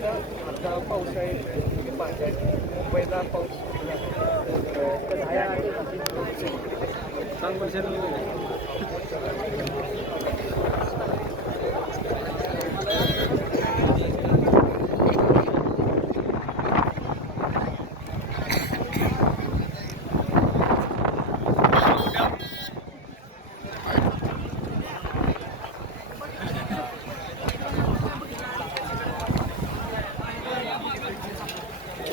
ada ada apa usai tempat dan kuasa pun kesayangan itu. Sangat bersyukur.